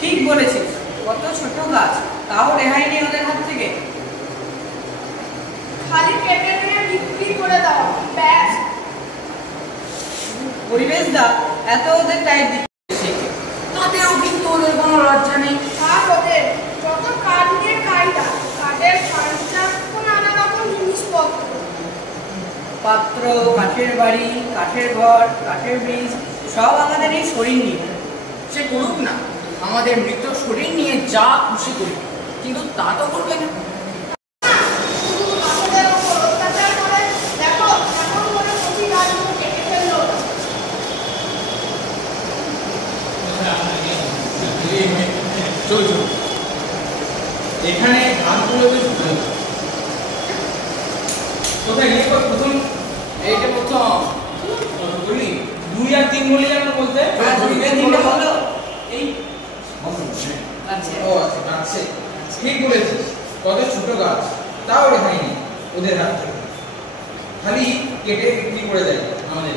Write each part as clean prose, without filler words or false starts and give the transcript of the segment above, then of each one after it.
ঠিক বলেছিস, কত ছোট গাছ, তাও রেহাই নেই ওদের হাত থেকে। খালি কেটে নিয়ে বিক্রি করে দাও ব্যাস। পরিবেশ দা এত ওদের টাইপ দিচ্ছে, তাতেও কিন্তু ওদের কোনো লজ্জা নেই। আর ওদের যত কাঠ নিয়ে কায়দা, কাঠের ফার্নিচার, নানা রকম জিনিসপত্র, পাত্র, কাঠের বাড়ি, কাঠের ঘর, কাঠের ব্রিজ, সব আমাদের এই শরীর নিয়ে। সে করুক না, আমাদের মৃত শরীর নিয়ে যা খুশি করি, কিন্তু তা তো করবে না। এখানে ধানগুলো কোথায় নিয়ে প্রথম? এইটা প্রথম বলি 2 আর 3 বলি আমরা বলতে। ঠিক বলেছিস, কত ছোট গাছ, তাও রেহাই নেই ওদের হাত থেকে, খালি কেটে বিক্রি করে দেয় আমাদের।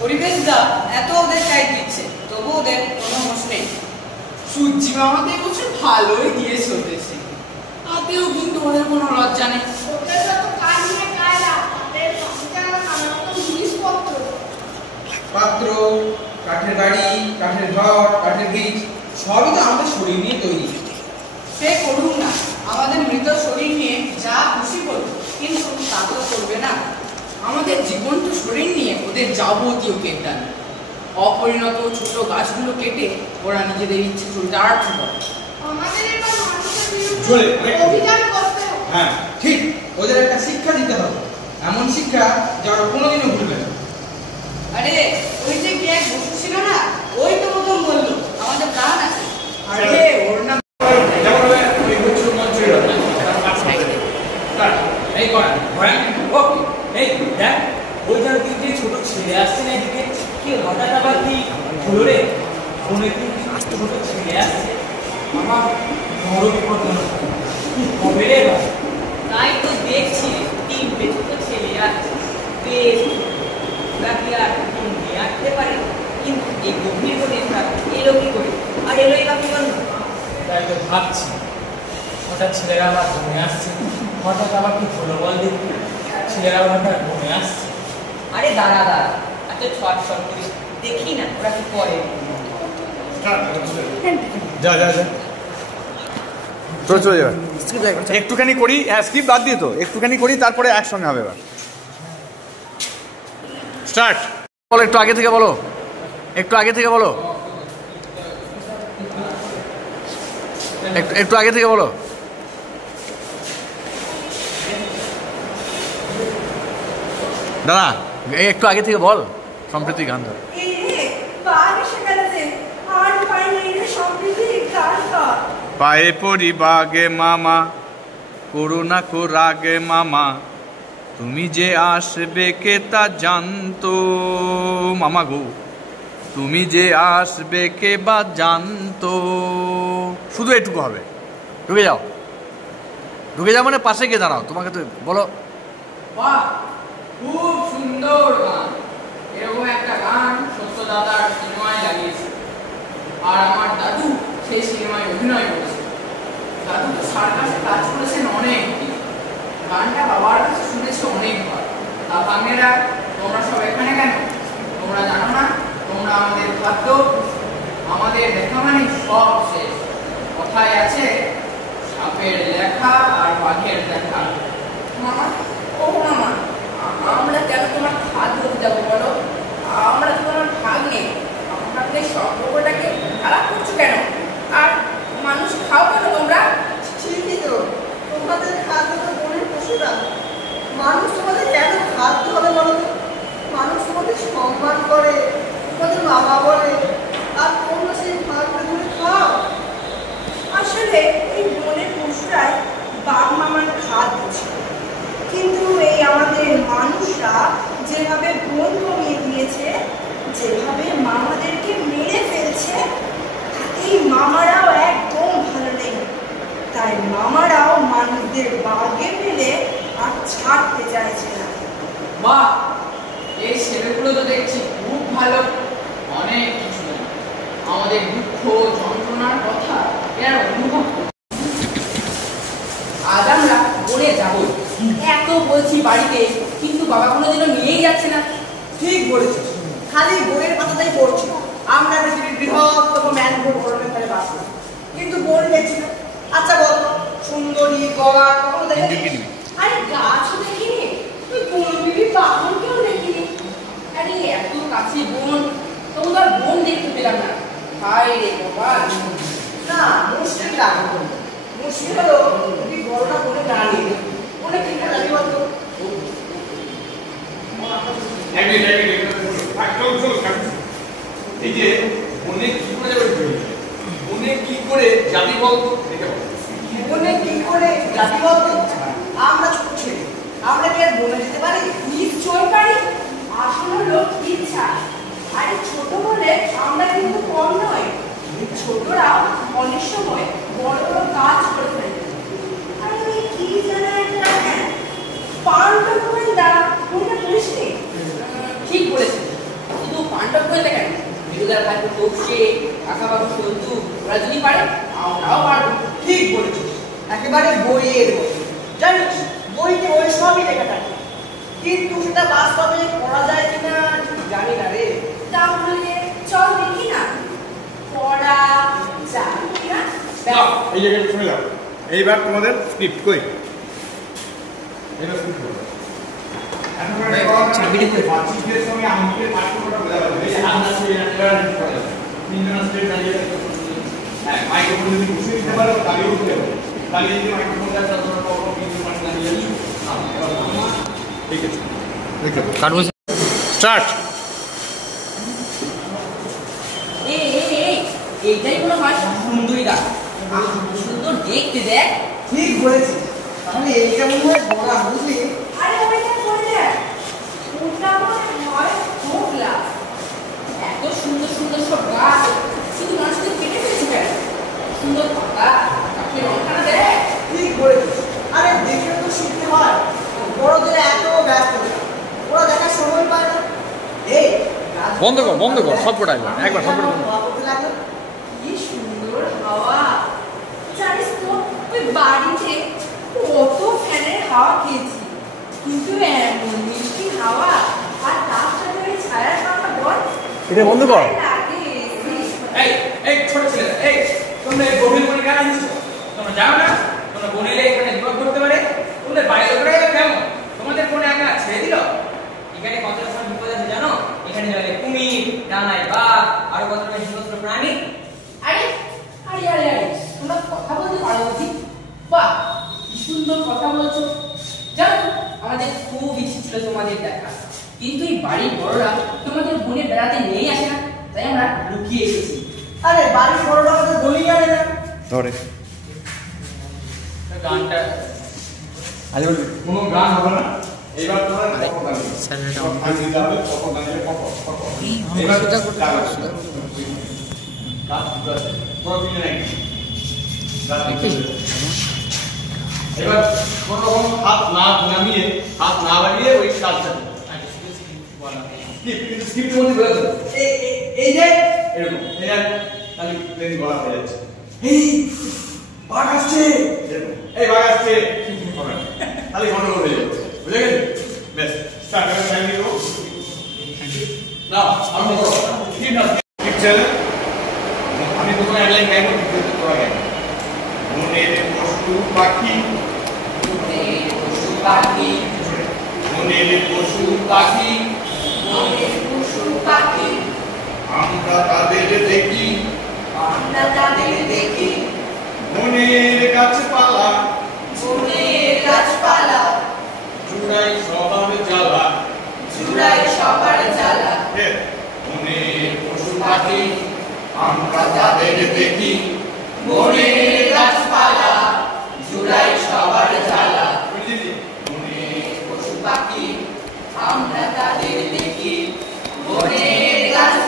পরিবেশ দা এত ওদের টাইপ দিচ্ছে, তবু ওদের কোনো হোশ নেই। সূর্যি মামাতে বছর ভালোই দিয়ে চলতেছে, তাতেও কিন্তু ওদের কোনো লজ্জা নেই। ওদের যত কাঠ নিয়ে কায়দা, কাঠের ফার্নিচার, নানা রকম জিনিসপত্র, পাত্র, কাঠের বাড়ি, কাঠের ঘর, কাঠের ব্রিজ, সবই তো আমাদের শরীর নিয়ে তৈরি। সে করুক না, আমাদের মৃত শরীর নিয়ে যা খুশি করবে, কিন্তু তা তো করবে না। আমাদের জীবন্ত শরীর নিয়ে ওদের যাবতীয় কেটে, অপরিণত ছোট গাছগুলো কেটে ওরা নিজেদের ইচ্ছে চরিতার্থ করে। আমাদের এবার মানুষের বিরুদ্ধে অভিযান করতে হবে। হ্যাঁ ঠিক, ওদের একটা শিক্ষা দিতে হবে, এমন শিক্ষা যা ওরা কোনোদিনও ভুলবে না। আরে ওই যে কি এক বসু ছিল না, ওই তো প্রথম বললো আমাদের প্রাণ আছে। আরে ওর নাম ছোট ছেলে আসছে না এদিকে, কি হঠাৎ আবার কি হলো রে? ফোনে কি ছোট ছেলে আসছে, আমার বড় বিপদ হবে রে। তাই তো দেখছি 3টে ছোট ছেলে আসছে, বেশ ওরা কি আর নিয়ে আসতে পারে, কিন্তু এই গভীর গণিতটা এলো কি করে, আর এলোই বা কি করলো? তাই তো ভাবছি, হঠাৎ ছেলেরা আবার ঘুমে আসছে, হঠাৎ আবার কি হলো বল দেখি, ছেলেরা হঠাৎ ঘুমে আসছে। আরে দাঁড়া দাঁড়া, এত ছট ছট করিস, দেখি না ওরা কি করে। যা যা যা, চলে যাবে। একটুখানি করি, স্ক্রিপ্ট বাদ দিয়ে তো একটুখানি করি, তারপরে একসঙ্গে হবে। এবার স্টার্ট। বলো, একটু আগে থেকে বলো, একটু আগে থেকে বলো, একটু আগে থেকে বলো। দাদা একটু আগে থেকে বল, সম্প্রীতি গান ধর। পায়ে পড়ি বাগে মামা, করুণা কো রাগে মামা, তুমি যে আসবে কে তা জানতো মামা গো, তুমি যে আসবে কে বা জানতো। শুধু এটুকু হবে, ঢুকে যাও, ঢুকে যাও মানে পাশে গিয়ে দাঁড়াও, তোমাকে তো বলো। বাহ, খুব সুন্দর গান। এরকম একটা গান সত্য দাদার সিনেমায় লাগিয়েছে, আর আমার দাদু সেই সিনেমায় অভিনয় করেছে। দাদু তো সার্কাসে কাজ করেছেন অনেক, গানটা বাবার কাছে শুনেছে অনেকবার। তা বাঙেরা তোমরা সব এখানে কেন? তোমরা জানো না তোমরা আমাদের খাদ্য, আমাদের দেখা মানে সব শেষ। কথায় আছে সাপের লেখা আর বাঘের দেখা। মামা, ও মামা, আমরা কেন তোমার খাদ্য হতে যাবো বলো? আমরা তো তোমার ভাগ নেই, আমাদের সম্পর্কটাকে খারাপ করছো কেন? আর মানুষ খাও কেন তোমরা? ঠিকই তো, তোমাদের খাদ্য তো গরিব পশুরা, মানুষ তোমাদের কেন খাদ্য হবে বলো তো? মানুষ তোমাদের সম্মান করে, তোমাদের মামা বলে, আর তোমরা সেই ভাগটা ধরে খাও। আসলে এই বনের পশুরাই বাঘ মামার খাদ্য ছিল, কিন্তু এই আমাদের মানুষরা যেভাবে বন কমিয়ে দিয়েছে, যেভাবে মামাদেরকে মেরে ফেলছে এই মামারাও একদম ভালো নেই। তাই মামারাও মানুষদের বাগে ফেলে আর ছাড়তে চাইছে না। বাহ, এই ছেলেগুলো তো দেখছি খুব ভালো, অনেক কিছু জানে। আমাদের দুঃখ যন্ত্রণার কথা এরা অনুভব করছে। আজ আমরা বনে যাবো, এত বলছি বাড়িতে, কিন্তু বাবা কোনোদিনও নিয়েই যাচ্ছে না। ঠিক বলেছিস, খালি বইয়ের কথাটাই পড়ছি। আমরা পৃথিবীর বৃহত্তম ম্যানগ্রোভ অরণ্যের ধারে বাস করি, কিন্তু বন দেখছি না। আচ্ছা বল, সুন্দরী গড়া কখনো দেখেছিস? আরে গাছও দেখিনি, ওই বনবিবি বাহনকেও দেখিনি। আরে এত কাছে বন, তবু তো আর বন দেখতে পেলাম না। হায় রে বাবা, না, মুশকিল লাগবে। মুশকিল হলো যদি বড়টা বনে না নিয়ে অনেক কি খেলা বলতো। এই যে বনে কি করে যাবে, বনে কি করে যাবি বলতো? বনে কি করে যাবি বলতো? আমরা ছোট ছেলে, আমরা কি আর বনে যেতে পারি? নিশ্চয় পারি, আসল হলো ইচ্ছা। আরে ছোট বলে আমরা কিন্তু কম নয়, ছোটরাও অনেক সময় বড় বড় কাজ করে ফেলে। আরে ওই কি যেন একটা পাণ্ডব গোয়েন্দা, মনে পড়িসনি? ঠিক বলেছে। শুধু পাণ্ডব গোয়েন্দা কেন, বিরুদার ভাই তপসে, কাকাবাবু সন্তু, ওরা যদি পারে আমরাও পারবো। ঠিক বলেছিস, একেবারে বইয়ের মতো। জানিস বইতে ওই সবই লেখা থাকে, কিন্তু সেটা বাস্তবে করা যায় কিনা ঠিক জানি না রে। তাহলে চল দেখি না, পড়া যায় কিনা। এই জায়গায় শুনে যাও। এইবার তোমাদের স্ক্রিপ্ট কই? এবার স্ক্রিপ্ট করো। বাচ্চাদের সঙ্গে আমাদের পাঠ্যক্রমটা বোঝা যাবে। এই যে আমরা সেই তিনজন স্টেট দাঁড়িয়ে হ্যাঁ, মাইক্রোফোন যদি বসে দিতে পারো তাহলেও উঠতে হবে। তাহলে এই যে মাইক্রোফোনটা তিনজন মানুষ দাঁড়িয়ে যাচ্ছি। ঠিক আছে, কাটবো। স্টার্ট। এইটাই মনে হয় সুন্দরী গাছ। সুন্দর দেখতে, দেখ। ঠিক বলেছিস, তাহলে এইটা মনে হয় বড়া, বুঝলি? আরে ওইটা করে দেখ, ওটা মনে হয় হোগলা। এত সুন্দর সুন্দর সব গাছ, শুধু মানুষদের কেটে ফেলেছে কেন? সুন্দর পাতা, কাঠের রংখানা দেখ। ঠিক বলেছিস, আরে দেখে তো শিখতে হয়। বড়দের এত ব্যস্ত, ওরা দেখার সময় পায় না। এই বন্ধ কর সবকটা একবার সবকটা বন্ধ। করতে লাগলো। কি সুন্দর হাওয়া! জানিস তো ওই বাড়িতে কত ফ্যানের হাওয়া খেয়েছি, কিন্তু এমন মিষ্টি হাওয়া আর তার সাথে ওই ছায়ার কথা বল। এটা বন্ধ কর। এই ছোট ছেলেরা, এই তোমরা এই গভীর বনে কেন এসেছো? তোমরা জানো না তোমরা বনে এলে এখানে বিপদ করতে পারে? তোমাদের বাইরে করে কেমন? তোমাদের বনে একা ছেড়ে দিল? এখানে কতটা সময় বিপদ আছে জানো? এখানে জলে কুমির, ডাঙায় বাঘ, আরো কত রকমের হিংস্র প্রাণী। আরে আরে আরে আরে তোমরা কথা বলতে পারো বুঝি? বাহ, কি সুন্দর কথা বলছো। জানো আমাদের খুব ইচ্ছে ছিল তোমাদের দেখা, কিন্তু এই বাড়ির বড়রা তোমাদের বনে বেড়াতে নিয়েই আসে না, তাই আমরা লুকিয়ে এসেছি। আরে বাড়ির বড়রা আমাদের বলি জানে না। ধরে গানটা কোনো গান হবে না। এইবার তোমার কখন দাঁড়িয়ে যাবে, কখন দাঁড়িয়ে এইবার এবার কোন রকম হাত না নামিয়ে, হাত না লাগিয়ে ওই কাজটা স্ক্রিপ্ট মধ্যে বলে দেবে। এই যে এরকম তাহলে প্লেন গলা হয়ে যাচ্ছে। এই বাঘ আসছে, এই বাঘ আসছে, তাহলে গন্ডগোল হয়ে যাবে। বুঝে গেছে? বেশ, স্টার্ট করে টাইম দিব। নাও আরম্ভ করো। স্ক্রিপ্ট না স্ক্রিপ্ট চ্যানেল। আমি প্রথমে এক লাইন গাইবো, দ্বিতীয়ত তোরা গাইবো। মনের পশু পাখি, মনের পশু পাখি, মনের পশু পাখি, মনের পশু পাখি, আমরা তাদের দেখি, আমরা তাদের দেখি, মনের গাছপালা, মনের গাছপালা, জুড়াই সবার জ্বালা, জুড়াই সবার জ্বালা। মনের পশু পাখি, আমরা তাদের দেখি, মনের গাছপালা, জুড়াই সবার জ্বালা। মনের পশু পাখি, আমরা তাদের দেখি, মনের গাছ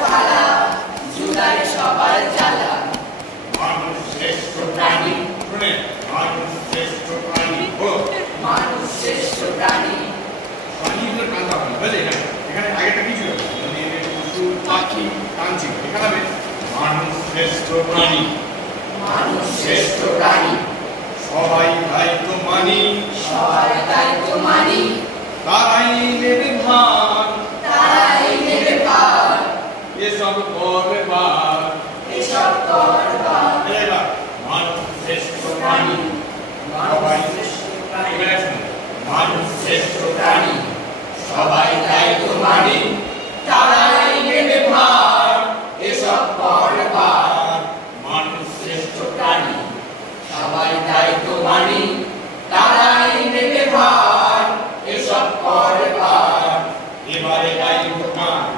প্রাণী, মানুষ শ্রেষ্ঠ প্রাণী, সবাই দায়িত্ব মানি, সবাই দায়িত্ব মানি, তারাই নেবে ভার, তারাই নেবে ভার, এসব করবার, এসব করবার। এবার মানুষ শ্রেষ্ঠ প্রাণী, সবাই এবারে শুনুন, মানুষ শ্রেষ্ঠ প্রাণী, সবাই দায়িত্ব মানি, তারাই নেবে ভার, এসব করবার। মানুষ শ্রেষ্ঠ প্রাণী, সবাই দায়িত্ব মানি, তারাই নেবে ভার, এসব করবার। এবারে গাইব গান,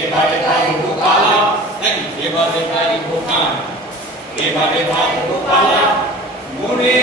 এবারে গাইব পালা, এবারে গাইব গান, এবারে গাইব পালা, মনে